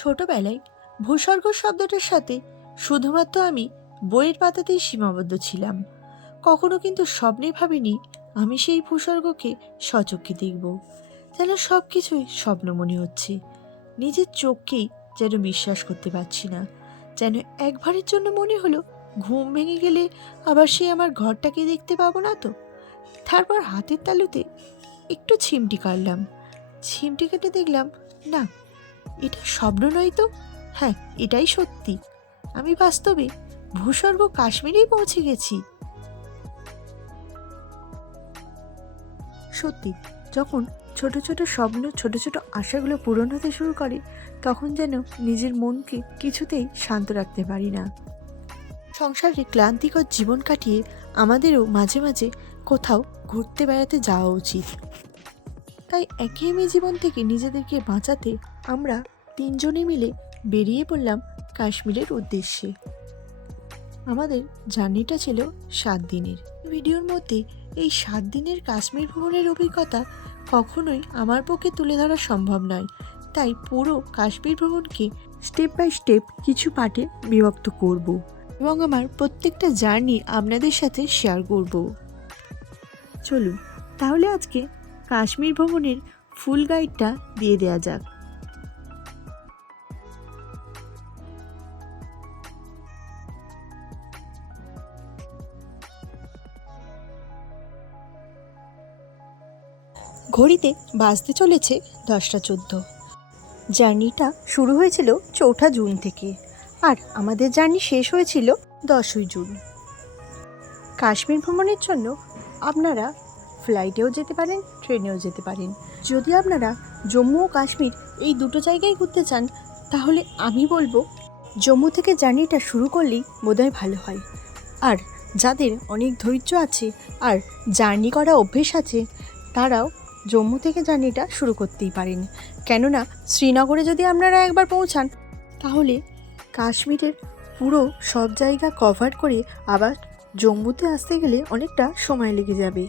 ছোটবেলায় ভূস্বর্গ শব্দটার সাথে শুধুমাত্র আমি বইয়ের পাতাতেই সীমাবদ্ধ ছিলাম। কখনো কিন্তু স্বপ্নে ভাবিনি আমি সেই ভূস্বর্গকে সচক্ষে দেখব। যেন সব কিছুই স্বপ্ন মনে হচ্ছে। নিজের চোখকেই যেন বিশ্বাস করতে পারছি না। যেন একবারের জন্য মনে হলো ঘুম ভেঙে গেলে আবার সে আমার ঘরটাকে দেখতে পাবো না তো। তারপর হাতের তালুতে একটু ছিমটি কাটলাম। ছিমটি কেটে দেখলাম, না, এটা স্বপ্ন নয় তো। হ্যাঁ, এটাই সত্যি। আমি বাস্তবে ভূস্বর্গ কাশ্মীরেই পৌঁছে গেছি। সত্যি, যখন ছোট ছোট স্বপ্ন, ছোট ছোট আশাগুলো পূরণ হতে শুরু করে, তখন যেন নিজের মনকে কিছুতেই শান্ত রাখতে পারি না। সংসারে ক্লান্তিকর জীবন কাটিয়ে আমাদেরও মাঝে মাঝে কোথাও ঘুরতে বেড়াতে যাওয়া উচিত। তাই একঘেয়েমি জীবন থেকে নিজেদেরকে বাঁচাতে আমরা তিনজনে মিলে বেরিয়ে পড়লাম কাশ্মীরের উদ্দেশ্যে। আমাদের জার্নিটা ছিল 7 দিনের। ভিডিওর মধ্যে এই 7 দিনের কাশ্মীর ভ্রমণের অভিজ্ঞতা কখনোই আমার পক্ষে তুলে ধরা সম্ভব নয়। তাই পুরো কাশ্মীর ভ্রমণকে স্টেপ বাই স্টেপ কিছু পার্টে বিভক্ত করব এবং আমার প্রত্যেকটা জার্নি আপনাদের সাথে শেয়ার করব। চলুন তাহলে আজকে কাশ্মীর ভ্রমণের ফুল গাইডটা দিয়ে দেওয়া যাক। ঘড়িতে বাজতে চলেছে 10টা 14। জার্নিটা শুরু হয়েছিল 4 জুন থেকে, আর আমাদের জার্নি শেষ হয়েছিল 10ই জুন। কাশ্মীর ভ্রমণের জন্য আপনারা ফ্লাইটেও যেতে পারেন, ট্রেনেও যেতে পারেন। যদি আপনারা জম্মু ও কাশ্মীর এই দুটো জায়গায় ঘুরতে চান, তাহলে আমি বলবো জম্মু থেকে জার্নিটা শুরু করলেই বোধহয় ভালো হয়। আর যাদের অনেক ধৈর্য আছে আর জার্নি করা অভ্যেস আছে, তারাও জম্মু থেকে জার্নিটা শুরু করতেই পারেন। কেননা শ্রীনগরে যদি আপনারা একবার পৌঁছান, তাহলে কাশ্মীরের পুরো সব জায়গা কভার করে আবার জম্মুতে আসতে গেলে অনেকটা সময় লেগে যাবে।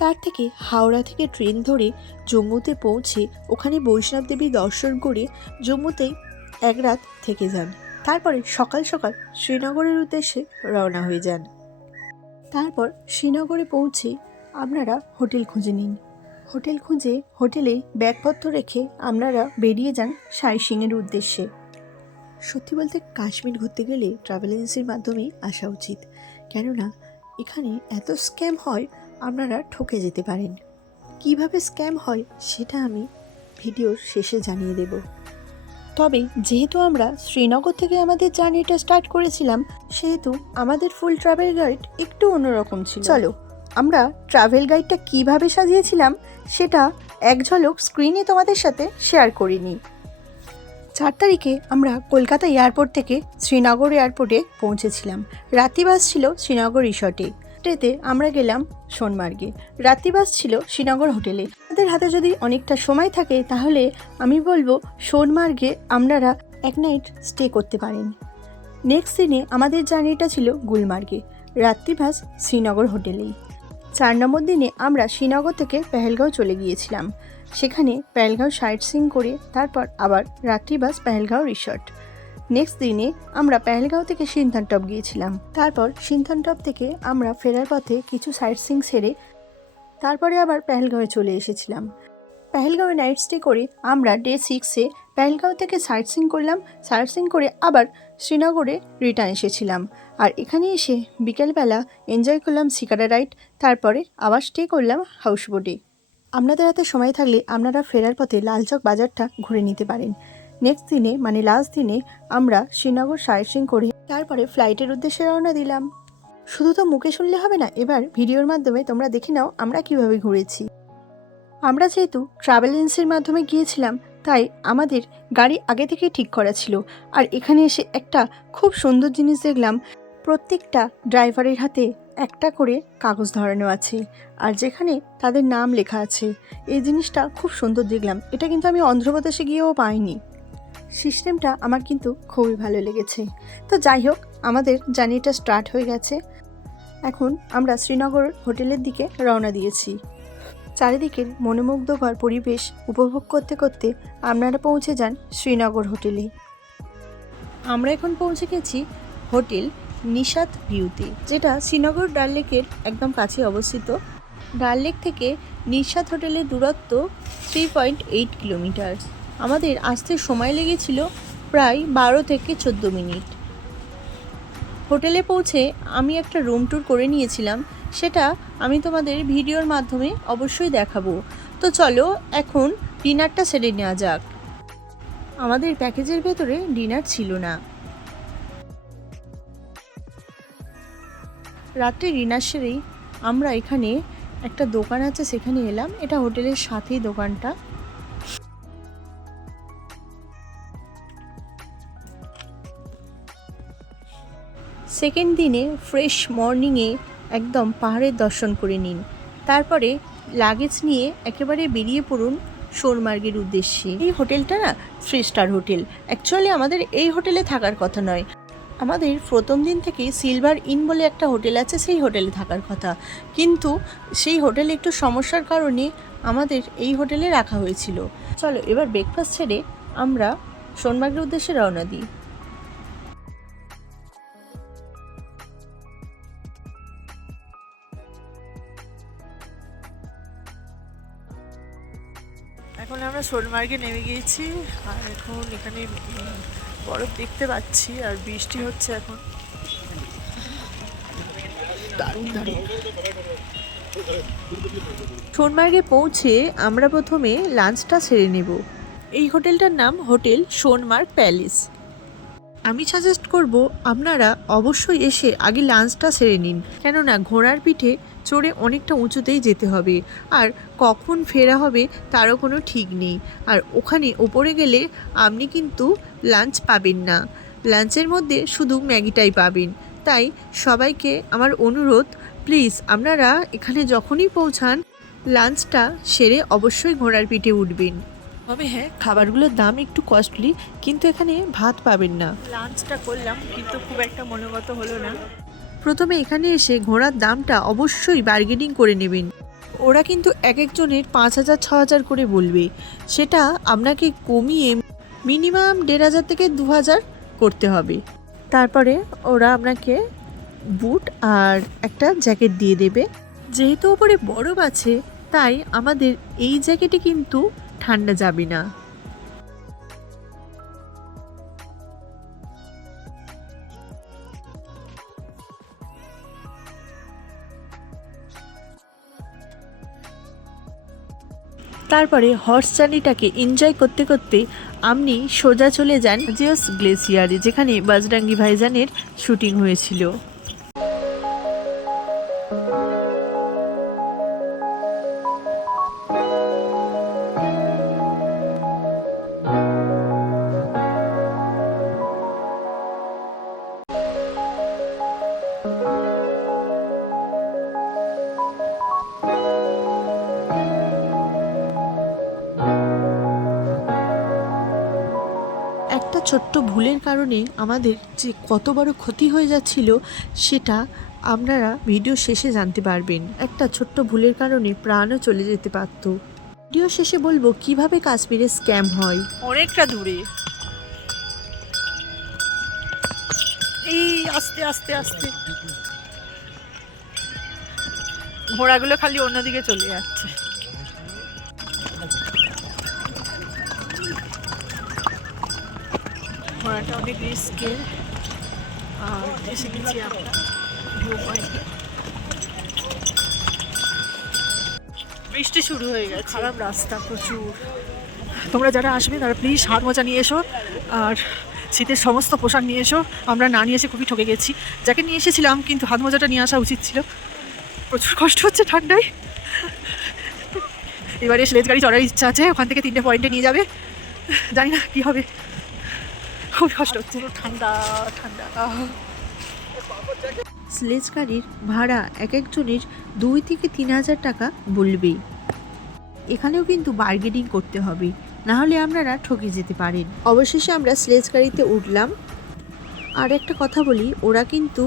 তার থেকে হাওড়া থেকে ট্রেন ধরে জম্মুতে পৌঁছে ওখানে বৈষ্ণব দেবী দর্শন করে জম্মুতেই এক রাত থেকে যান। তারপরে সকাল সকাল শ্রীনগরের উদ্দেশ্যে রওনা হয়ে যান। তারপর শ্রীনগরে পৌঁছে আপনারা হোটেল খুঁজে নিন। হোটেল খুঁজে হোটেলে ব্যাগপত্র রেখে আপনারা বেরিয়ে যান সাইটসিইংয়ের উদ্দেশ্যে। সত্যি বলতে কাশ্মীর ঘুরতে গেলে ট্রাভেল এজেন্সির মাধ্যমেই আসা উচিত। কেননা এখানে এত স্ক্যাম হয়, আপনারা ঠকে যেতে পারেন। কিভাবে স্ক্যাম হয় সেটা আমি ভিডিওর শেষে জানিয়ে দেব। তবে যেহেতু আমরা শ্রীনগর থেকে আমাদের জার্নিটা স্টার্ট করেছিলাম, সেহেতু আমাদের ফুল ট্রাভেল গাইড একটু অন্যরকম ছিল। চলো আমরা ট্রাভেল গাইডটা কিভাবে সাজিয়েছিলাম সেটা এক ঝলক স্ক্রিনে তোমাদের সাথে শেয়ার করে নিই। 4 তারিখে আমরা কলকাতা এয়ারপোর্ট থেকে শ্রীনগর এয়ারপোর্টে পৌঁছেছিলাম। রাত্রি বাস ছিল শ্রীনগর রিসর্টে। ট্রেতে আমরা গেলাম সোনমার্গে। রাত্রি বাস ছিল শ্রীনগর হোটেলে। আমাদের হাতে যদি অনেকটা সময় থাকে, তাহলে আমি বলবো সোনমার্গে আপনারা এক নাইট স্টে করতে পারেন। নেক্সট দিনে আমাদের জার্নিটা ছিল গুলমার্গে। রাত্রি বাস শ্রীনগর হোটেলেই। 4 নম্বর দিনে আমরা শ্রীনগর থেকে পেহেলগাঁও চলে গিয়েছিলাম। সেখানে পেহেলগাঁও সাইটসিইং করে তারপর আবার রাত্রি বাস পেহেলগাঁও রিসর্ট। নেক্সট দিনে আমরা পেহেলগাঁও থেকে সিনথানটপ গিয়েছিলাম। তারপর সিনথানটপ থেকে আমরা ফেরার পথে কিছু সাইটসিইং সেরে তারপরে আবার পেহেলগাঁওয়ে চলে এসেছিলাম। পেহেলগাঁওয়ে নাইট স্টে করে আমরা ডে 6-এ পেহেলগাঁও থেকে সাইটসিইং করলাম। সাইটসিইং করে আবার শ্রীনগরে রিটার্ন এসেছিলাম। আর এখানে এসে বিকেলবেলা এনজয় করলাম শিকারা রাইড। তারপরে আবার স্টে করলাম হাউসবোটে। আপনাদের হাতে সময় থাকলে আপনারা ফেরার পথে লালচক বাজারটা ঘুরে নিতে পারেন। নেক্সট দিনে মানে লাস্ট দিনে আমরা শ্রীনগর সাইটসিইং করে তারপরে ফ্লাইটের উদ্দেশ্যে রওনা দিলাম। শুধু তো মুখে শুনলে হবে না, এবার ভিডিওর মাধ্যমে তোমরা দেখে নাও আমরা কিভাবে ঘুরেছি। আমরা যেহেতু ট্রাভেল এজেন্সির মাধ্যমে গিয়েছিলাম, তাই আমাদের গাড়ি আগে থেকেই ঠিক করা ছিল। আর এখানে এসে একটা খুব সুন্দর জিনিস দেখলাম, প্রত্যেকটা ড্রাইভারের হাতে একটা করে কাগজ ধরানো আছে, আর যেখানে তাদের নাম লেখা আছে। এই জিনিসটা খুব সুন্দর দেখলাম। এটা কিন্তু আমি অন্ধ্রপ্রদেশে গিয়েও পাইনি। সিস্টেমটা আমার কিন্তু খুবই ভালো লেগেছে। তো যাই হোক, আমাদের জার্নিটা স্টার্ট হয়ে গেছে। এখন আমরা শ্রীনগর হোটেলের দিকে রওনা দিয়েছি। চারিদিকের মনোমুগ্ধকর পরিবেশ উপভোগ করতে করতে আপনারা পৌঁছে যান শ্রীনগর হোটেলে। আমরা এখন পৌঁছে গেছি হোটেল নিশাত ভিউতে, যেটা শ্রীনগর ডাল লেকের একদম কাছে অবস্থিত। ডাল লেক থেকে নিশাত হোটেলের দূরত্ব 3.8 কিলোমিটার। আমাদের আসতে সময় লেগেছিল প্রায় 12 থেকে 14 মিনিট। হোটেলে পৌঁছে আমি একটা রুম ট্যুর করে নিয়েছিলাম, সেটা আমি তোমাদের ভিডিওর মাধ্যমে অবশ্যই দেখাবো। তো চলো এখন ডিনারটা সেরে নেওয়া যাক। আমাদের প্যাকেজের ভেতরে ডিনার ছিল না। রাত্রে ডিনার সেরেই আমরা এখানে একটা দোকান আছে সেখানে এলাম। এটা হোটেলের সাথেই দোকানটা। সেকেন্ড দিনে ফ্রেশ মর্নিংয়ে একদম পাহাড়ের দর্শন করে নিন, তারপরে লাগেজ নিয়ে একেবারে বেরিয়ে পড়ুন সোনমার্গের উদ্দেশ্যে। এই হোটেলটা না 3 স্টার হোটেল। অ্যাকচুয়ালি আমাদের এই হোটেলে থাকার কথা নয়, আমাদের প্রথম দিন থেকেই সিলভার ইন বলে একটা হোটেল আছে, সেই হোটেলে থাকার কথা, কিন্তু সেই হোটেলে একটু সমস্যার কারণে আমাদের এই হোটেলে রাখা হয়েছিল। চলো এবার ব্রেকফাস্ট ছেড়ে আমরা সোনমার্গের উদ্দেশ্যে রওনা দিই। এখন আমরা সোনমার্গে নেমে গিয়েছি, আর এখন এখানে বরফ দেখতে পাচ্ছি আর বৃষ্টি হচ্ছে এখন। দারুণ দারুণ। সোনমার্গে পৌঁছে আমরা প্রথমে লাঞ্চটা সেরে নেব। এই হোটেলটার নাম হোটেল সোনমার্গ প্যালেস। আমি সাজেস্ট করব আপনারা অবশ্যই এসে আগে লাঞ্চটা সেরে নিন, কেননা ঘোড়ার পিঠে চড়ে অনেকটা উঁচুতেই যেতে হবে, আর কখন ফেরা হবে তারও কোনো ঠিক নেই। আর ওখানে ওপরে গেলে আপনি কিন্তু লাঞ্চ পাবেন না, লাঞ্চের মধ্যে শুধু ম্যাগিটাই পাবেন। তাই সবাইকে আমার অনুরোধ, প্লিজ আপনারা এখানে যখনই পৌঁছান লাঞ্চটা সেরে অবশ্যই ঘোড়ার পিঠে উঠবেন। তবে হ্যাঁ, খাবারগুলোর দাম একটু কস্টলি, কিন্তু এখানে ভাত পাবেন না। লাঞ্চটা করলাম কিন্তু খুব একটা মনোগত হলো না। প্রথমে এখানে এসে ঘোড়ার দামটা অবশ্যই বার্গেনিং করে নেবেন। ওরা কিন্তু এক একজনের 5,000 6,000 করে বলবে, সেটা আপনাকে কমিয়ে মিনিমাম 1,500 থেকে 2,000 করতে হবে। তারপরে ওরা আপনাকে বুট আর একটা জ্যাকেট দিয়ে দেবে। যেহেতু ওপরে বরফ আছে তাই আমাদের এই জ্যাকেটে কিন্তু ঠান্ডা যাবে না। তারপরে হর্স জার্নিটাকে এনজয় করতে করতে আপনি সোজা চলে যান জিওস গ্লেসিয়ারে, যেখানে বজরঙ্গি ভাইজানের শুটিং হয়েছিল। একটা ছোট্ট ভুলের কারণে আমাদের যে কত বড় ক্ষতি হয়ে যাচ্ছিল সেটা আপনারা ভিডিও শেষে জানতে পারবেন। একটা ছোট্ট ভুলের কারণে প্রাণও চলে যেতে পারত। ভিডিও শেষে বলবো কিভাবে কাশ্মীরে স্ক্যাম হয়। অনেকটা দূরে, এই আস্তে আস্তে আস্তে ঘোড়াগুলো খালি অন্যদিকে চলে যাচ্ছে। ঘোড়াটা অনেক রিস্কের। আর এসে গেছি আমরা ভিউ পয়েন্টে। বৃষ্টি শুরু হয়ে গেছে, খারাপ রাস্তা প্রচুর। তোমরা যারা আসবে তারা প্লিজ হাত মোজা নিয়ে এসো আর শীতের সমস্ত পোশাক নিয়ে এসো। আমরা না নিয়ে এসে খুবই ঠকে গেছি। জ্যাকেট নিয়ে এসেছিলাম কিন্তু হাত মোজাটা নিয়ে আসা উচিত ছিল। প্রচুর কষ্ট হচ্ছে ঠান্ডায়। এবারে স্লেজ গাড়ি চড়ার ইচ্ছা আছে, ওখান থেকে 3টে পয়েন্টে নিয়ে যাবে, জানি না কি হবে, খুব কষ্ট হচ্ছে। ঠান্ডা ঠান্ডা। স্লেজ গাড়ির ভাড়া এক একজনের 2 থেকে 3,000 টাকা বলবেই। এখানেও কিন্তু বার্গেনিং করতে হবে, না হলে আপনারা ঠকে যেতে পারেন। অবশেষে আমরা স্লেজ গাড়িতে উঠলাম। আর একটা কথা বলি, ওরা কিন্তু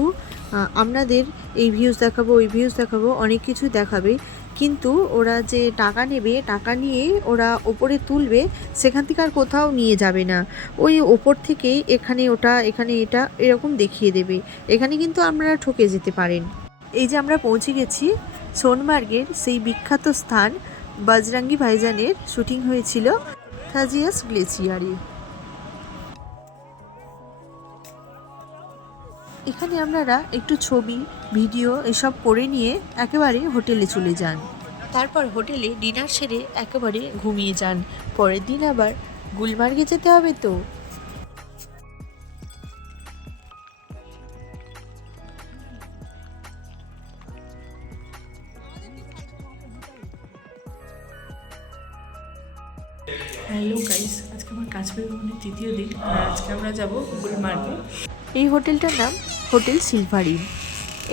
আপনাদের এই ভিউজ দেখাবো, ওই ভিউজ দেখাবো, অনেক কিছু দেখাবে, কিন্তু ওরা যে টাকা নেবে, টাকা নিয়ে ওরা ওপরে তুলবে, সেখান থেকে আর কোথাও নিয়ে যাবে না। ওই ওপর থেকেই এখানে ওটা, এখানে এটা এরকম দেখিয়ে দেবে। এখানে কিন্তু আপনারা ঠকে যেতে পারেন। এই যে আমরা পৌঁছে গেছি সোনমার্গের সেই বিখ্যাত স্থান, বজরঙ্গি ভাইজানের শুটিং হয়েছিল থাজিয়াস গ্লেসিয়ারে। এখানে আপনারা একটু ছবি, ভিডিও এসব করে নিয়ে একেবারে হোটেলে চলে যান। তারপর হোটেলে ডিনার সেরে একেবারে ঘুমিয়ে যান। পরের দিন আবার গুলমার্গে যেতে হবে তো। হ্যালো গাইস, আজকে আমার কাশ্মীর ভ্রমণের তৃতীয় দিন, আর আজকে আমরা যাব গুলমার্গে। এই হোটেলটার নাম হোটেল সিলভার ইন।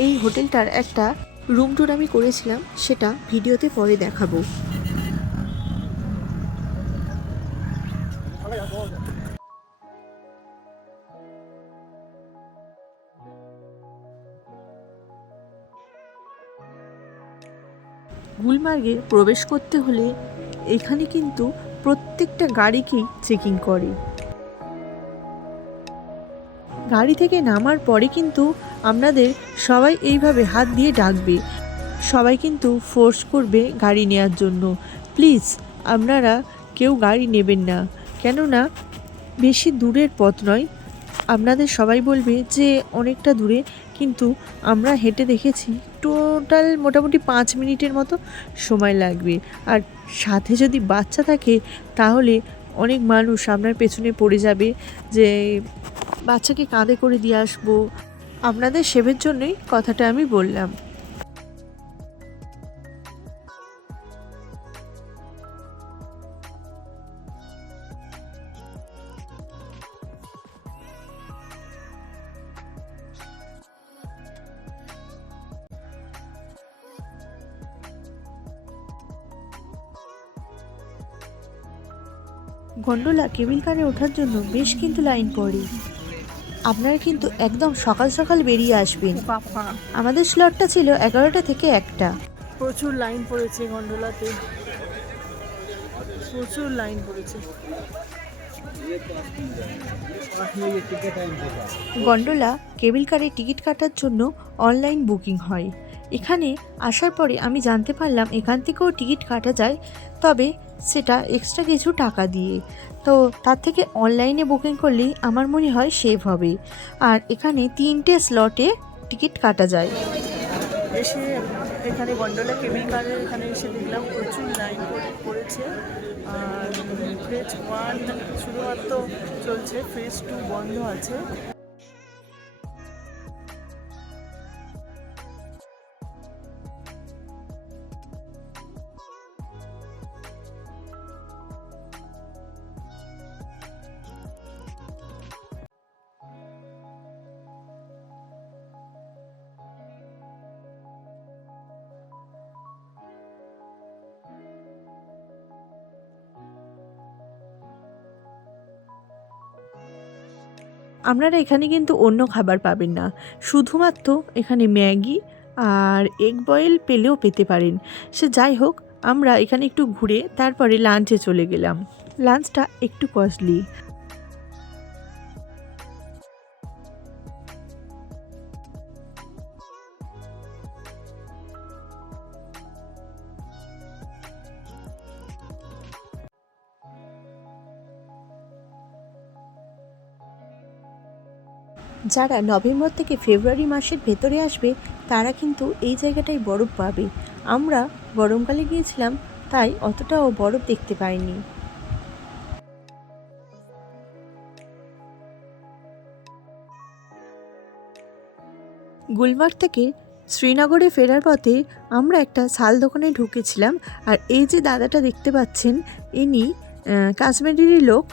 এই হোটেলটার একটা রুম ট্যুর আমি করেছিলাম, সেটা ভিডিওতে পরে দেখাবো। গুলমার্গে প্রবেশ করতে হলে এখানে কিন্তু প্রত্যেকটা গাড়িকেই চেকিং করে। গাড়ি থেকে নামার পরে কিন্তু আপনাদের সবাই এইভাবে হাত দিয়ে ডাকবে, সবাই কিন্তু ফোর্স করবে গাড়ি নেওয়ার জন্য। প্লিজ আপনারা কেউ গাড়ি নেবেন না, কেননা বেশি দূরের পথ নয়। আপনাদের সবাই বলবে যে অনেকটা দূরে, কিন্তু আমরা হেঁটে দেখেছি টোটাল মোটামুটি 5 মিনিটের মতো সময় লাগবে। আর সাথে যদি বাচ্চা থাকে তাহলে অনেক মানুষ আপনার পেছনে পড়ে যাবে যে বাচ্চাকে কাঁধে করে দিয়ে আসবো। আপনাদের সেভের জন্যই কথাটা আমি বললাম। গন্ডোলা কেবিল কারে ওঠার জন্য বেশ কিন্তু লাইন পড়ে। আপনারা কিন্তু একদম সকাল সকাল বেরিয়ে আসবেন। বাবা, আমাদের স্লটটা ছিল 11টা থেকে 1টা। প্রচুর লাইন পড়েছে গন্ডোলাতে, প্রচুর লাইন পড়েছে। গন্ডোলা কেবিল কারে টিকিট কাটার জন্য অনলাইন বুকিং হয়। এখানে আসার পরে আমি জানতে পারলাম এখান থেকেও টিকিট কাটা যায়, তবে সেটা এক্সট্রা কিছু টাকা দিয়ে। তো তার থেকে অনলাইনে বুকিং করলেই আমার মনে হয় সেভ হবে। আর এখানে 3টে স্লটে টিকিট কাটা যায়। এসে এখানে গন্ডোলা কেবিল কারের এখানে এসে দেখলাম প্রচুর লাইন পড়েছে। আর ফেজ 1 শুধুমাত্র চলছে, ফেজ 2 বন্ধ আছে। আপনারা এখানে কিন্তু অন্য খাবার পাবেন না, শুধুমাত্র এখানে ম্যাগি আর এগ বয়েল পেলেও পেতে পারেন। সে যাই হোক, আমরা এখানে একটু ঘুরে তারপরে লাঞ্চে চলে গেলাম। লাঞ্চটা একটু কস্টলি। যারা নভেম্বর থেকে ফেব্রুয়ারি মাসের ভেতরে আসবে তারা কিন্তু এই জায়গাটায় বরফ পাবে। আমরা গরমকালে গিয়েছিলাম, তাই অতটাও বরফ দেখতে পাইনি। গুলমার্গ থেকে শ্রীনগরে ফেরার পথে আমরা একটা শাল দোকানে ঢুকেছিলাম। আর এই যে দাদাটা দেখতে পাচ্ছেন, ইনি কাশ্মীরি লোক।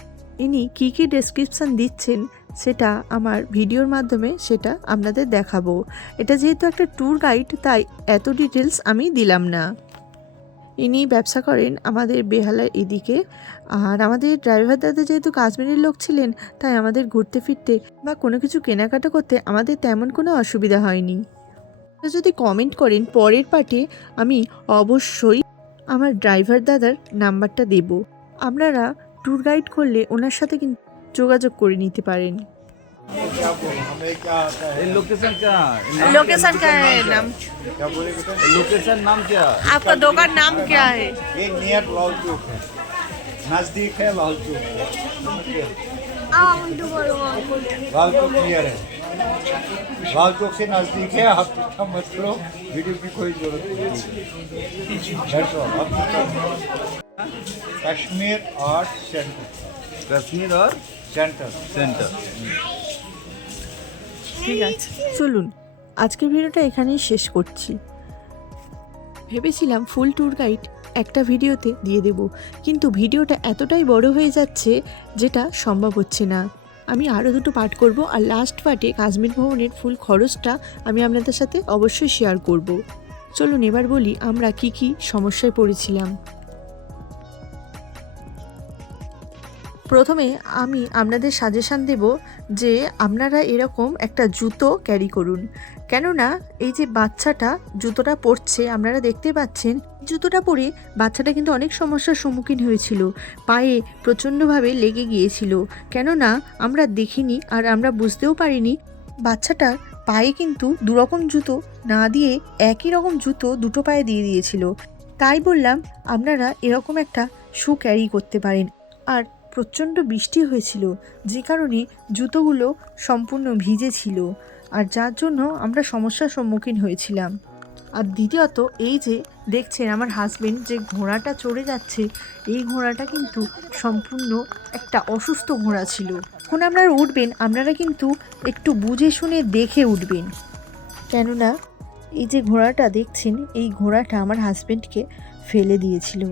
ইনি কী কী ডেসক্রিপশান দিচ্ছেন সেটা আমার ভিডিওর মাধ্যমে সেটা আপনাদের দেখাবো। এটা যেহেতু একটা ট্যুর গাইড, তাই এত ডিটেলস আমি দিলাম না। ইনি ব্যবসা করেন আমাদের বেহালার এদিকে। আর আমাদের ড্রাইভার দাদা যেহেতু কাশ্মীরের লোক ছিলেন, তাই আমাদের ঘুরতে ফিরতে বা কোনো কিছু কেনাকাটা করতে আমাদের তেমন কোনো অসুবিধা হয়নি। যদি কমেন্ট করেন পরের পার্টে আমি অবশ্যই আমার ড্রাইভার দাদার নাম্বারটা দেব, আপনারা ট্যুর গাইড করলে ওনার সাথে কিন্তু যোগাযোগ করে নিতে পারেন। लोकेशन क्या लोकेशन क्या है नाम? लोकेशन नाम क्या आपका दुकान नाम क्या है? ये नियर लाल चौक है, नजदीक है लाल चौक। लाल चौक नियर है, लाल चौक से नजदीक है। आप चिंता मत करो, वीडियो की कोई जरूरत नहीं। That's all, आप चिंता मत करो। कश्मीर आर्ट सेंटर, कश्मीर और सेंटर सेंटर। ঠিক আছে। চলুন আজকের ভিডিওটা এখানেই শেষ করছি। ভেবেছিলাম ফুল ট্যুর গাইড একটা ভিডিওতে দিয়ে দেব, কিন্তু ভিডিওটা এতটাই বড় হয়ে যাচ্ছে যেটা সম্ভব হচ্ছে না। আমি আরও দুটো পার্ট করব, আর লাস্ট পার্টে কাশ্মীর ভ্রমণের ফুল খরচটা আমি আপনাদের সাথে অবশ্যই শেয়ার করব। চলুন এবার বলি আমরা কি কি সমস্যায় পড়েছিলাম। প্রথমে আমি আপনাদের সাজেশান দেব যে আপনারা এরকম একটা জুতো ক্যারি করুন, কেননা এই যে বাচ্চাটা জুতোটা পরছে আপনারা দেখতে পাচ্ছেন, জুতোটা পরে বাচ্চাটা কিন্তু অনেক সমস্যার সম্মুখীন হয়েছিল, পায়ে প্রচণ্ডভাবে লেগে গিয়েছিল, কেননা আমরা দেখিনি আর আমরা বুঝতেও পারিনি বাচ্চাটার পায়ে কিন্তু দুরকম জুতো না দিয়ে একই রকম জুতো দুটো পায়ে দিয়ে দিয়েছিল। তাই বললাম আপনারা এরকম একটা শু ক্যারি করতে পারেন। আর প্রচণ্ড বৃষ্টি হয়েছিল, যে কারণে জুতোগুলো সম্পূর্ণ ভিজে ছিল, আর যার জন্য আমরা সমস্যার সম্মুখীন হয়েছিলাম। আর দ্বিতীয়ত এই যে দেখছেন আমার হাজবেন্ড যে ঘোড়াটা চড়ে যাচ্ছে, এই ঘোড়াটা কিন্তু সম্পূর্ণ একটা অসুস্থ ঘোড়া ছিল। এখন আপনারা উঠবেন, আপনারা কিন্তু একটু বুঝে শুনে দেখে উঠবেন, কেননা এই যে ঘোড়াটা দেখছেন এই ঘোড়াটা আমার হাজবেন্ডকে ফেলে দিয়েছিল,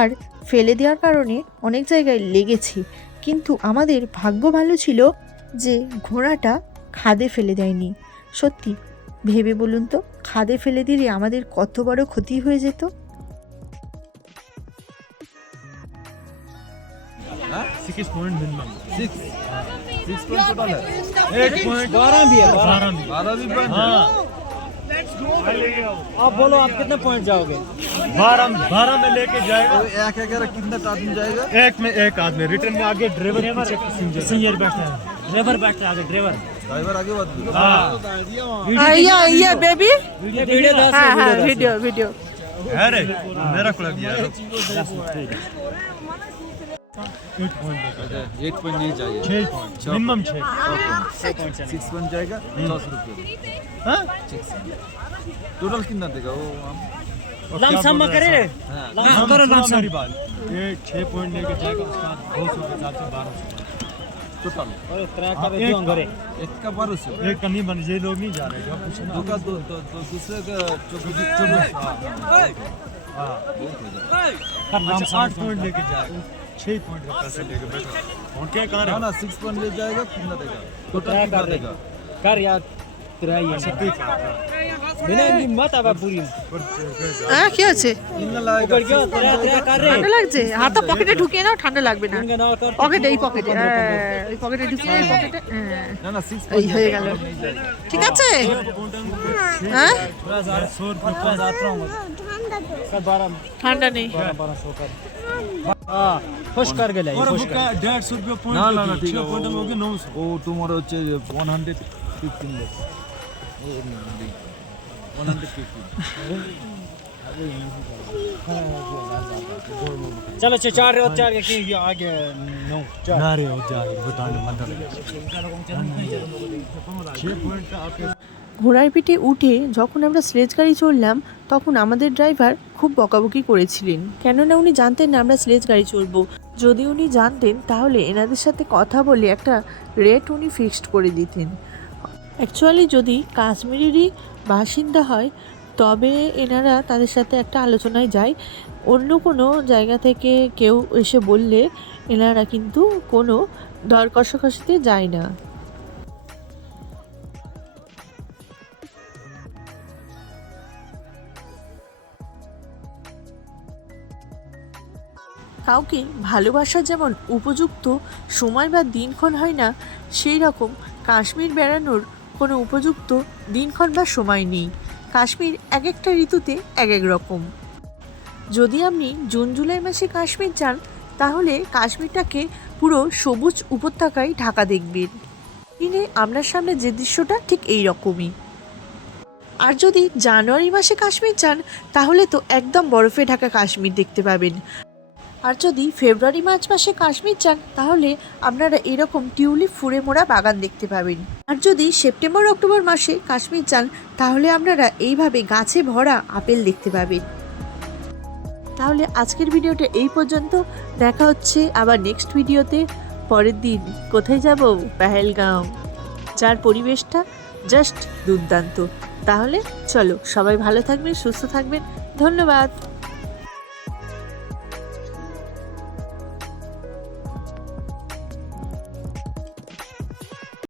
আর ফেলে দেওয়ার কারণে অনেক জায়গায় লেগেছে, কিন্তু আমাদের ভাগ্য ভালো ছিল যে ঘোড়াটা খাদে ফেলে দেয়নি। সত্যি ভেবে বলুন তো, খাদে ফেলে দিলে আমাদের কত বড় ক্ষতি হয়ে যেত। सिक्स पॉइंट टोटल है। 12 भी है, 12 भी पॉइंट। आप बोलो आप कितने पॉइंट जाओगे? 12 में लेके जाएगा। तो एक एक कितना आदमी जाएगा? एक में एक आदमी, रिटर्न में आगे ड्राइवर पीछे सीनियर बैठता है, ड्राइवर बैठता है आगे, ड्राइवर। ड्राइवर आगे बात ये बेबी वीडियो दस हाँ हाँ वीडियो है रे, मेरा खुला दिया। 8 पॉइंट नहीं चाहिए, 6 पॉइंट मिनिमम 6। 6 पॉइंट जाएगा 10 रुपये। हाँ टोटल कितना देगा वो? लमसम में करे रे, लमसम करो लमसम। मेरी बात, ये 6 पॉइंट लेके जाएगा, उसका 200 के साथ से 1200 टोटल अरे ट्रैक का क्यों करे? एक का 1200। एक का नहीं बन, ये लोग नहीं जा रहे क्या कुछ ना। दो का दो दूसरे का 24। हाँ अच्छा, 8 पॉइंट लेके जाएगा, 6 पॉइंट का पैसे लेके बैठो। और क्या कह रहे हो? ना 6 पॉइंट ले जाएगा कितना देगा? टोटल ट्रैक कितना कर देगा? कर यार तेरा ये बिना मत आवा पूरी হ্যাঁ কি আছে? कितना लाएगा? ऊपर क्यों तेरा तेरा कर रे ঠান্ডা লাগছে? হাতটা পকেটে ঢুকিয়ে নাও, ঠান্ডা লাগবে না। इनका नाम कर পকেটে এই পকেটে এই পকেটে ঢুকিয়ে এই পকেটে ना ना 6 এই হয়ে গেল। ঠিক আছে হ্যাঁ 100 रुपए का जाता हूं कर 12 ঠান্ডা নেই। 1200 कर हां खुश कर गेले और खुश वो कर क्या 150 रुपये पॉइंट ना ना ना ठीक है, 6 पॉइंट हो गए 900। वो तुम्हारा হচ্ছে 115 लेस। 115। चलो चार और चार के आगे 9 4 ना रे हो जाए बताने मंदिर 6 पॉइंट का आपके ঘোড়ার পিঠে উঠে যখন আমরা স্লেজ গাড়ি চড়লাম তখন আমাদের ড্রাইভার খুব বকাবকি করেছিলেন, কেননা উনি জানতেন না আমরা স্লেজ গাড়ি চড়বো। যদি উনি জানতেন তাহলে এনাদের সাথে কথা বলে একটা রেট উনি ফিক্সড করে দিতেন। অ্যাকচুয়ালি যদি কাশ্মীরেরই বাসিন্দা হয় তবে এনারা তাদের সাথে একটা আলোচনায় যায়, অন্য কোনো জায়গা থেকে কেউ এসে বললে এনারা কিন্তু কোনো দর কষাকষিতে যায় না। কাউকে ভালোবাসা যেমন উপযুক্ত সময় বা দিনক্ষণ হয় না, সেই রকম কাশ্মীর বেড়ানোর কোনো উপযুক্ত দিনক্ষণ বা সময় নেই, কাশ্মীর এক একটা ঋতুতে এক এক রকম। যদি আপনি জুন জুলাই মাসে কাশ্মীর যান তাহলে কাশ্মীরটাকে পুরো সবুজ উপত্যকায় ঢাকা দেখবেন। দিনে আপনার সামনে যে দৃশ্যটা ঠিক এই রকমই। আর যদি জানুয়ারি মাসে কাশ্মীর যান তাহলে তো একদম বরফে ঢাকা কাশ্মীর দেখতে পাবেন। আর যদি ফেব্রুয়ারি মার্চ মাসে কাশ্মীর যান তাহলে আপনারা এরকম টিউলিপ ফুলে মোড়া বাগান দেখতে পাবেন। আর যদি সেপ্টেম্বর অক্টোবর মাসে কাশ্মীর যান তাহলে আপনারা এইভাবে গাছে ভরা আপেল দেখতে পাবেন। তাহলে আজকের ভিডিওটা এই পর্যন্ত। দেখা হচ্ছে আবার নেক্সট ভিডিওতে। পরের দিন কোথায় যাব? পেহেলগাঁও, যার পরিবেশটা জাস্ট দুর্দান্ত। তাহলে চলো, সবাই ভালো থাকবেন, সুস্থ থাকবেন। ধন্যবাদ।